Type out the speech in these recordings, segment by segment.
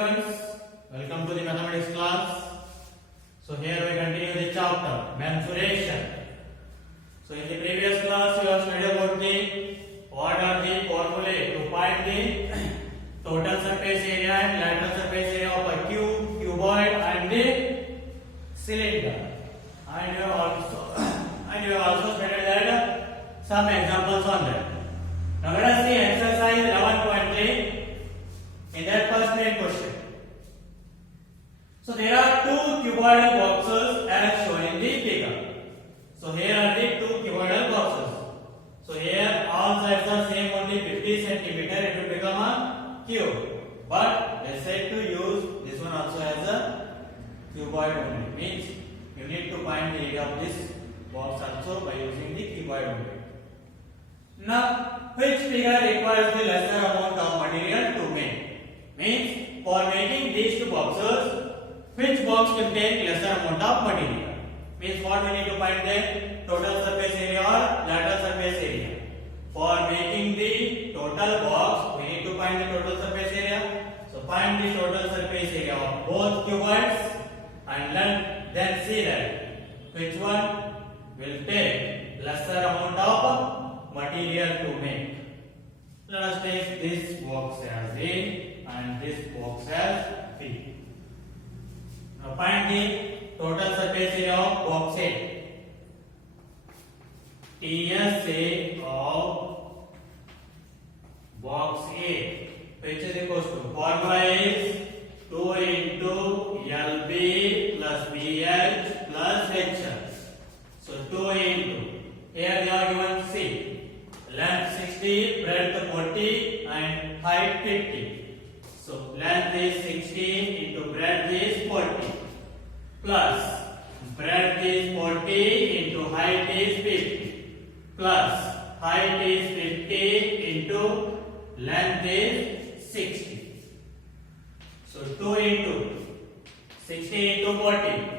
students, welcome to the mathematics class. So here we continue the chapter mensuration. So in the previous class you have studied about the what are the formulae to find the total surface area and lateral surface area of a cube, cuboid and the cylinder. And you have also studied that some examples on that. Now let us see exercise 11.3 in that first main question. So there are two cuboidal boxes as shown in the figure. So here are the two cuboidal boxes. So here all sides are same, only 50 centimeter. It will become a cube. But they said to use this one also as a cuboid only. Means you need to find the area of this box also by using the cuboid only. Now, which figure requires the lesser amount of material to make? Means for making these two boxes, which box will take lesser amount of material? Means what we need to find the total surface area or lateral surface area. For making the total box, we need to find the total surface area. So find the total surface area of both cuboids and then see that which one will take lesser amount of material to make. Let us take this box as A and this box as B. Now find the total surface area of box A. TSA of box A, which is equals to formula is 2 into LB plus BH plus HL. So 2 into, here they are given C, length 60, breadth 40 and height 50. So length is 60 into breadth is 40 plus breadth is 40 into height is 50 plus height is 50 into length is 60. So 2 into 60 into 40.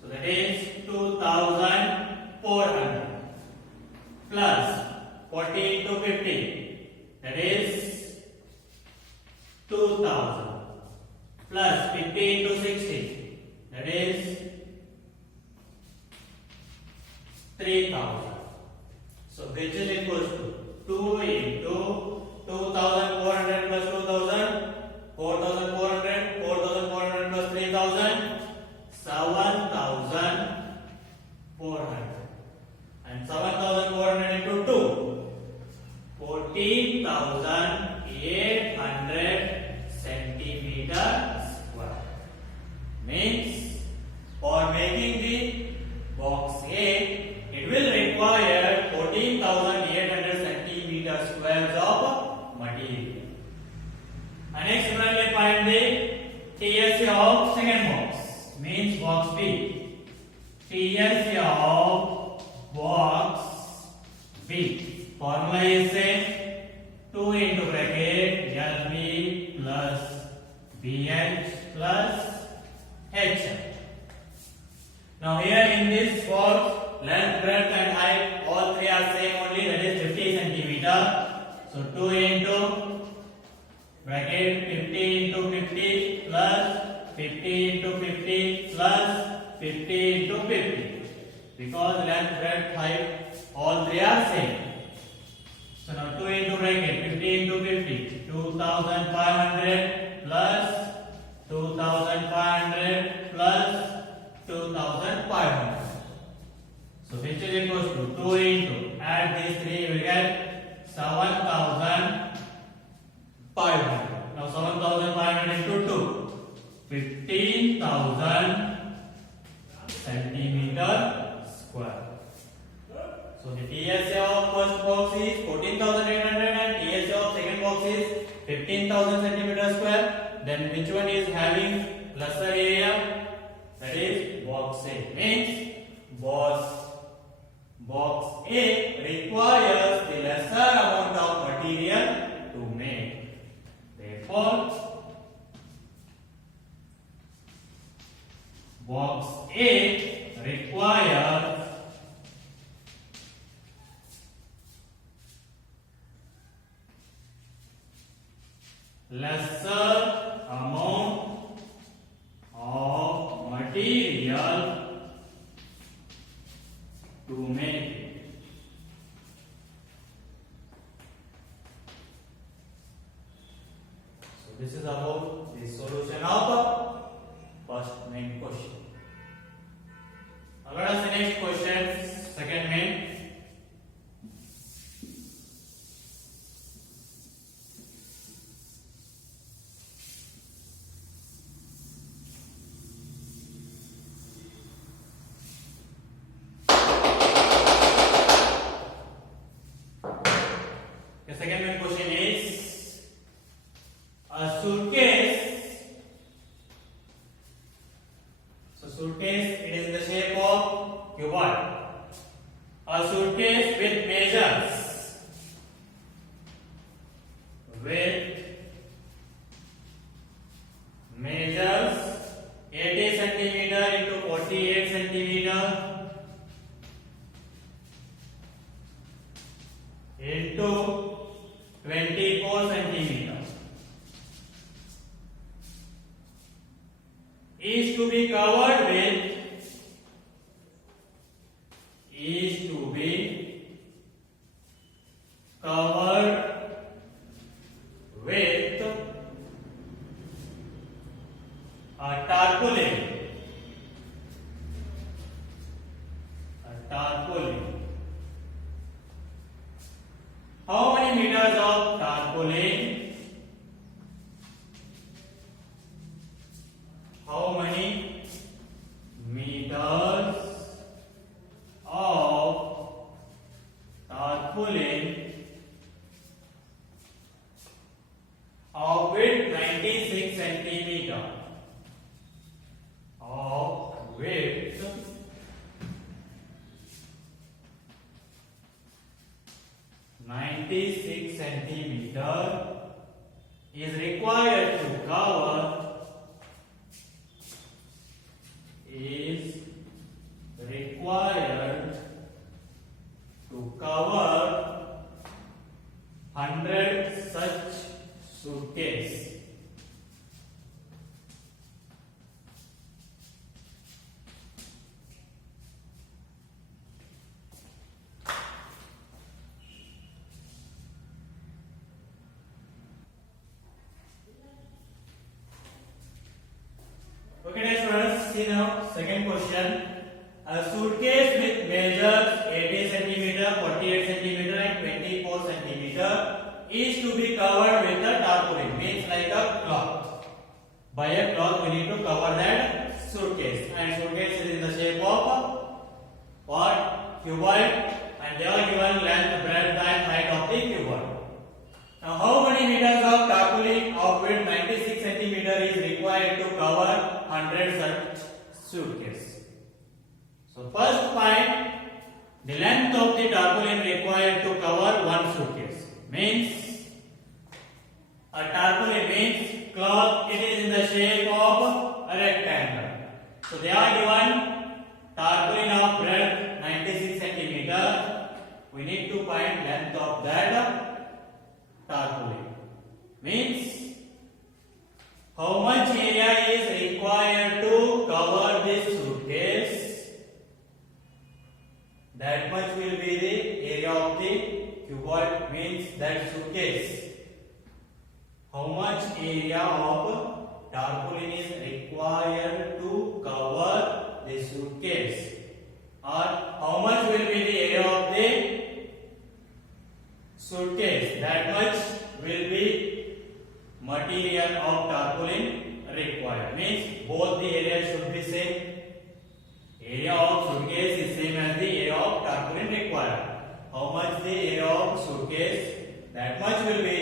So that is 2400 plus 40 into 50. That is 2000 plus 50 into 60. That is 3000. So which is equals to 2 into 2400 plus 2000, 4400, 4400 plus 3000, 7400. And 7400 into 2, 14,800 centimeters square. Means for making the box A, it will require 14,800 centimeters squares of material. And next similarly find the TSA of second box, means box B. TSA of box B. Formula is same, 2 into bracket LB plus BH plus HL. Now here in this box, length, breadth and height all three are same only, that is 50 centimeter. So 2 into bracket 50 into 50 plus 50 into 50 plus 50 into 50. Because length, breadth, height all three are same. So now 2 into bracket 50 into 50, 2500 plus 2500 plus 2500. So which is equals to 2 into, add these three we get 7500. Now 7500 into 2, 15,000 centimeter square. So the TSA of first box is 14,800 and TSA of second box is 15,000 centimeter square. Then which one is having lesser area? That is box A. Means box A requires the lesser amount of material to make. Therefore, box A requires lesser amount this is about the solution of first main question. Now let us see next question, second main. The second main question is a suitcase. So suitcase, it is in the shape of cuboid. A suitcase with measures, with measures 80 centimeter into 48 centimeter into 24 centimeter is to be covered with a tarpaulin. How many meters of tarpaulin? How many meters of tarpaulin of width 96 centimeter? Of width 96 centimeter is required to cover 100 such suitcase. Okay, next let us see now second question. A suitcase with measures 80 centimeter, 48 centimeter and 24 centimeter is to be covered with a tarpaulin, means like a cloth. By a cloth we need to cover that suitcase, and suitcase is in the shape of what? Cuboid, and they are given length, breadth and height of the cuboid. Now how many meters of tarpaulin of width 96 centimeter is required to cover 100 such suitcase? So first find the length of the tarpaulin required to cover one suitcase. Means a tarpaulin means cloth, it is in the shape of a rectangle. So they are given tarpaulin of breadth 96 centimeter. We need to find length of that tarpaulin. Means how much area is required to cover this suitcase? That much will be the area of the cuboid, means that suitcase. How much area of tarpaulin is required to cover the suitcase? Or how much will be the area of the suitcase? That much will be material of tarpaulin required. Means both the areas should be same. Area of suitcase is same as the area of tarpaulin required. How much the area of suitcase? That much will be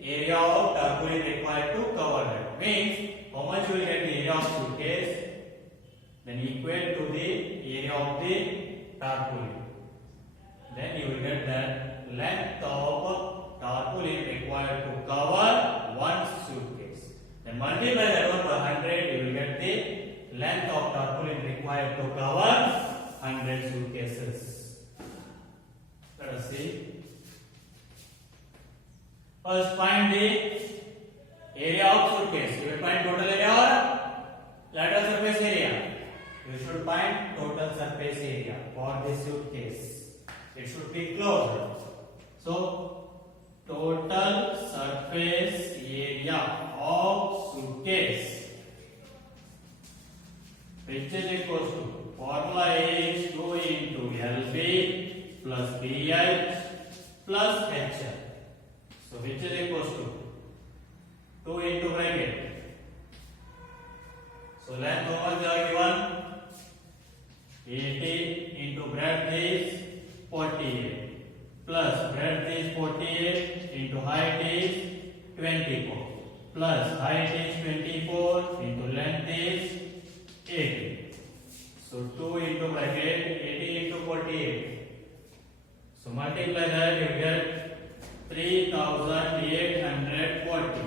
the area of tarpaulin required to cover that. Means how much will get the area of suitcase? Then equal to the area of the tarpaulin. Then you will get that length of tarpaulin required to cover one suitcase. Then multiply that one by 100, you will get the length of tarpaulin required to cover 100 suitcases. Let us see. First find the area of suitcase. You will find total area or lateral surface area. You should find total surface area for this suitcase. It should be closed. So total surface area of suitcase, which is equal to formula is 2 into LB plus BH plus HL. So which is equal to 2 into bracket. So length how much are given? 80 into breadth is 48 plus breadth is 48 into height is 24 plus height is 24 into length is 80. So 2 into bracket 80 into 48. So multiply that, you get 3840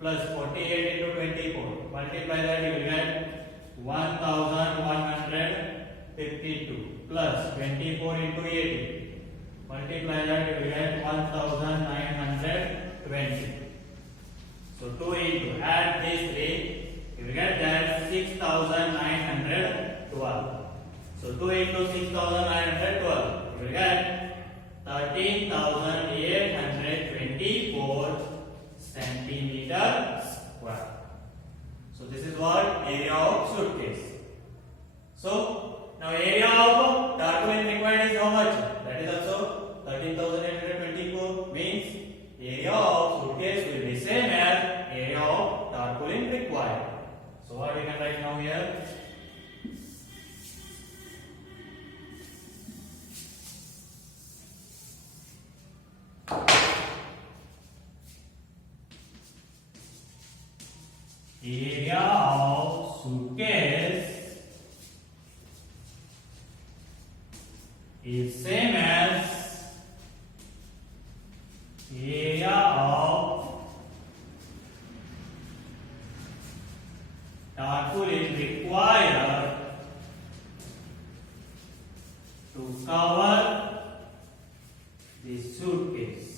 plus 48 into 24. Multiply that, you will get 1152 plus 24 into 80. Multiply that, you will get 1920. So 2 into, add these three, you will get that 6912. So 2 into 6912, you will get 13,824 centimeter square. So this is what area of suitcase. So now area of tarpaulin required is how much? That is also 13,824, means area of suitcase will be same as area of tarpaulin required. So what we can write now here? Area of suitcase is same as area of tarpaulin required to cover the suitcase.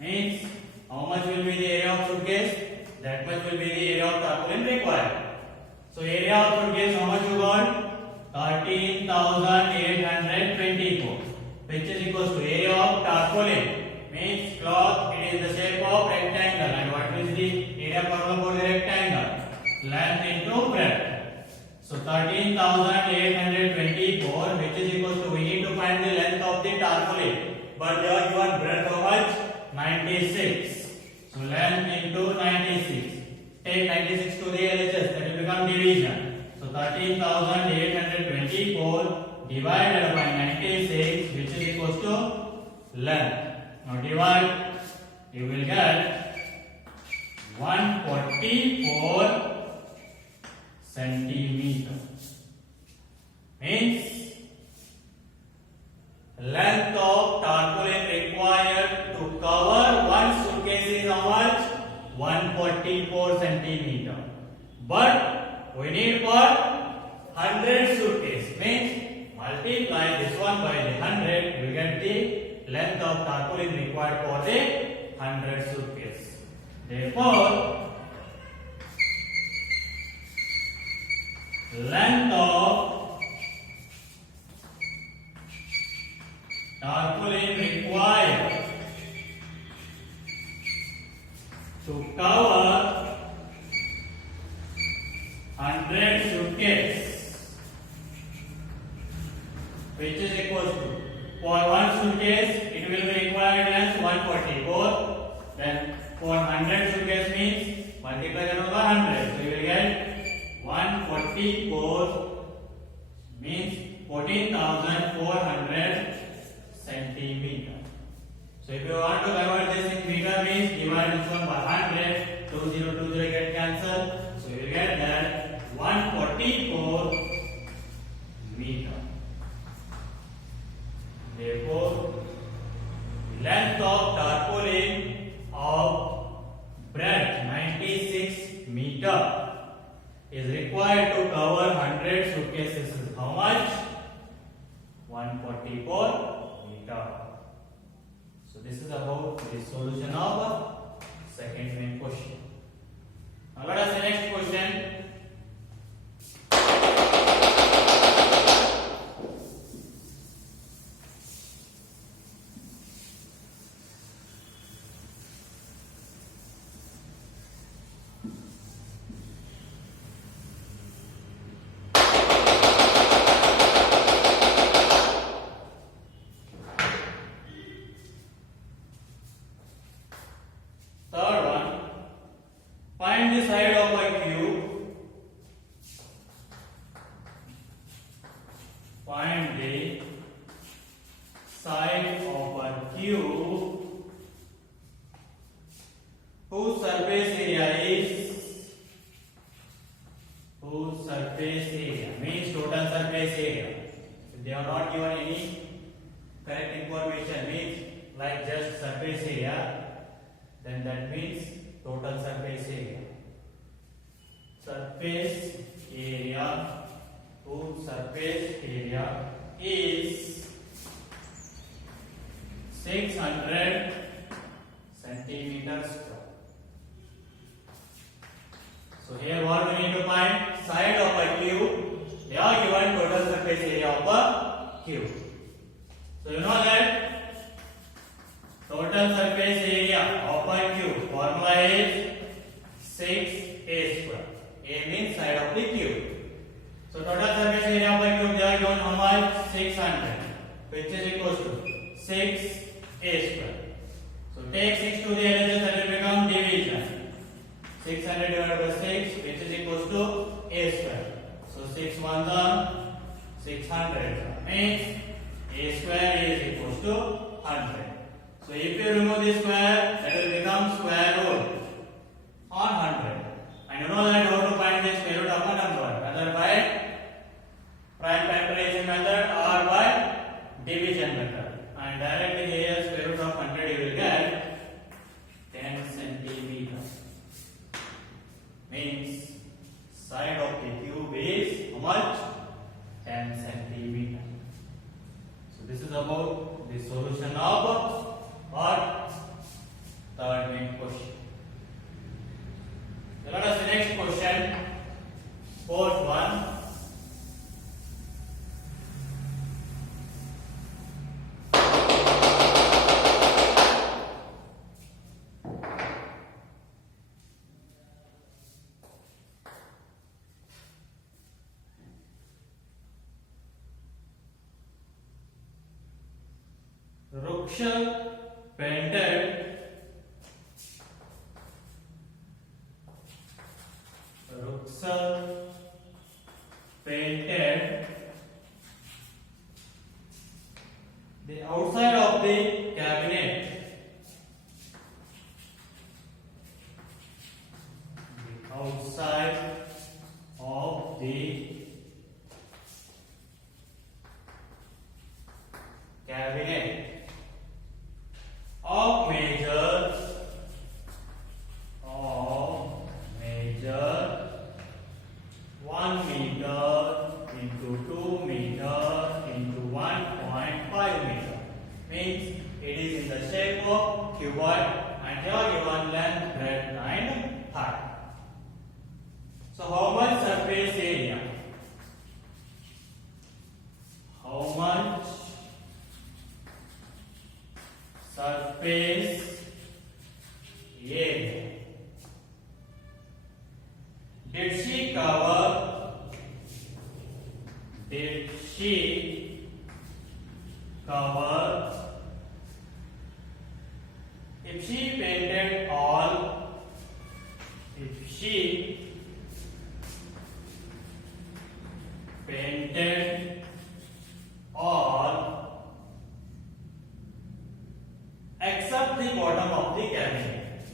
Means how much will be the area of suitcase? That much will be the area of tarpaulin required. So area of suitcase how much you got? 13,824, which is equal to area of tarpaulin. Means cloth, it is the shape of rectangle, and what is the area formula for the rectangle? Length into breadth. So 13,824, which is equal to, we need to find the length of the tarpaulin, but they are given breadth how much? 96. So length into 96. Take 96 to the LHS, that will become division. So 13,824 divided by 96, which is equal to length. Now divide, you will get 144 centimeter. Means length of tarpaulin required to cover one suitcase is how much? 144 centimeter. But we need for 100 suitcase. Means multiply this one by the 100, we get the length of tarpaulin required for the 100 suitcase. Therefore, length of tarpaulin required to cover 100 suitcase, which is equal to, for one suitcase it will be required as 144, then for 100 suitcase means multiply that over 100, so you will get 144 means 14,400 centimeter. So if you want to convert this in meter, means divide this one by 100, 2020 get cancelled, so you will get that 144 meter. Therefore, length of tarpaulin of breadth 96 meter is required to cover 100 suitcases. How much? 144 meter. So this is about the solution of second main question. Now let us see next question. find the side of a cube whose surface area means total surface area. If they are not given any correct information, means like just surface area, then that means total surface area. Surface area, whose surface area is 600 centimeters square. So here what we need to find? Side of a cube. They are given total surface area of a cube. So you know that total surface area of a cube formula is 6a square. A means side of the cube. So total surface area of a cube, they are given how much? 600, which is equals to 6a square. So take 6 to the LHS, that will become division. 600 divided by 6, which is equals to a square. So 6 1s are 600. Means a square is equals to 100. So if you remove this square, that will become square root on 100. And you know that how to find the square root of a number, whether by prime factorization method or by division method. And directly here square root of 100 you will get 10 centimeters. Means side of the cube is how much? 10 centimeters. So this is about the solution of what? Third main question. So let us see next question. Fourth one. Ruksha painted the outside of the cabinet. The outside of the cabinet of measure 1 meter into 2 meter into 1.5 meter. Means it is in the shape of cuboid and here given length, breadth and height. So how much surface area? How much surface area did she cover? Did she cover? If she painted all, if she painted all except the bottom of the cabinet,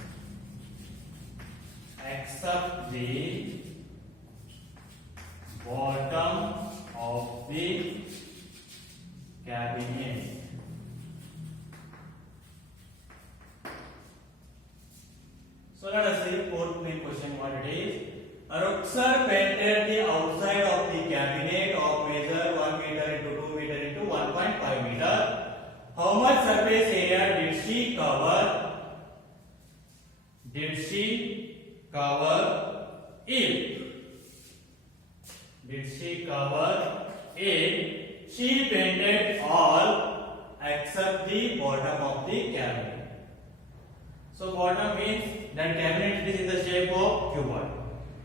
except the bottom of the cabinet. So let us see fourth main question what it is. A Ruksar painted the outside of the cabinet of measure 1 meter into 2 meter into 1.5 meter. How much surface area did she cover? Did she cover it? Did she cover it? She painted all except the bottom of the cabinet. So bottom means that cabinet is in the shape of cuboid.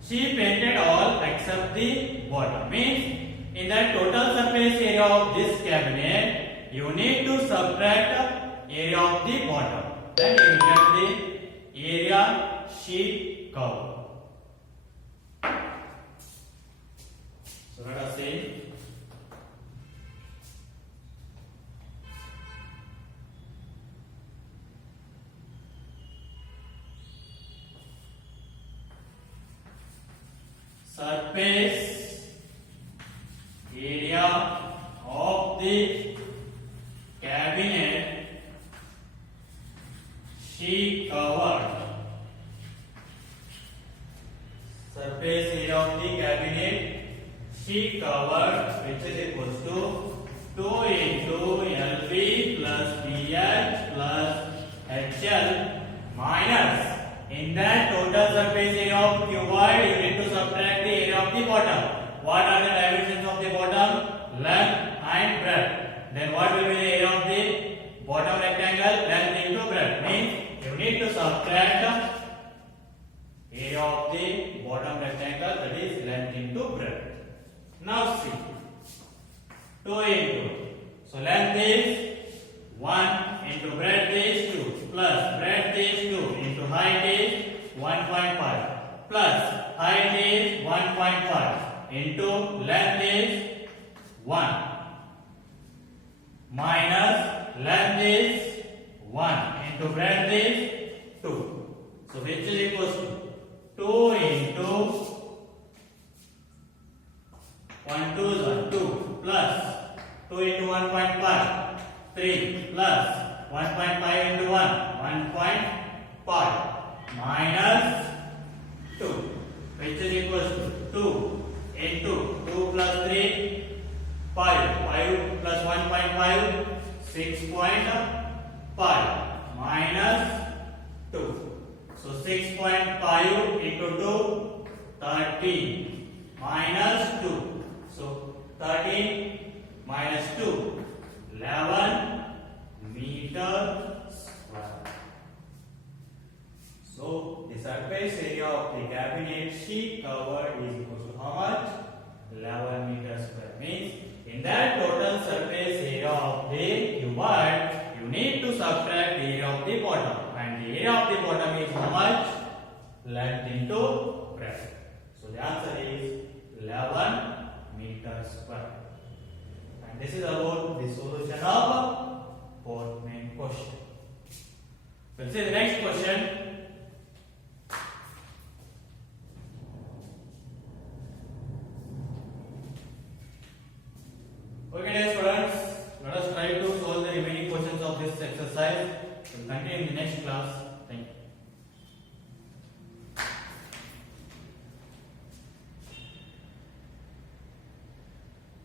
She painted all except the bottom. Means in that total surface area of this cabinet, you need to subtract area of the bottom. Then you get the area she covered. So let us see. surface area of the cabinet she covered. Surface area of the cabinet she covered, which is equals to 2 into LV plus BH plus HL minus, in that total surface area of cuboid you need to subtract the area of the bottom. What are the dimensions of the bottom? Length and breadth. Then what will be the area of the bottom rectangle? Length into breadth. Means you need to subtract area of the bottom rectangle, that is length into breadth. Now see, 2 into, so length is 1 into breadth is 2 plus breadth is 2 into height is 1.5 plus height is 1.5 into length is 1 minus length is 1 into breadth is 2. So which is equals to 2 into 1 2 is 2 plus 2 into 1.5 3 plus 1.5 into 1 1.5 minus 2, which is equals to 2 into 2 plus 3 5 5 plus 1.5 6.5 minus 2. So 6.5 into 2 13 minus 2. So 13 minus 2 11 meter square. So the surface area of the cabinet she covered is equal to how much? 11 meter square. Means in that total surface area of the cuboid you need to subtract the area of the bottom, and the area of the bottom is how much? Length into breadth. So the answer is 11 meter square. And this is about the solution of fourth main question. We'll see the next question. Okay, dear students, let us try to solve the remaining questions of this exercise. We'll continue in the next class.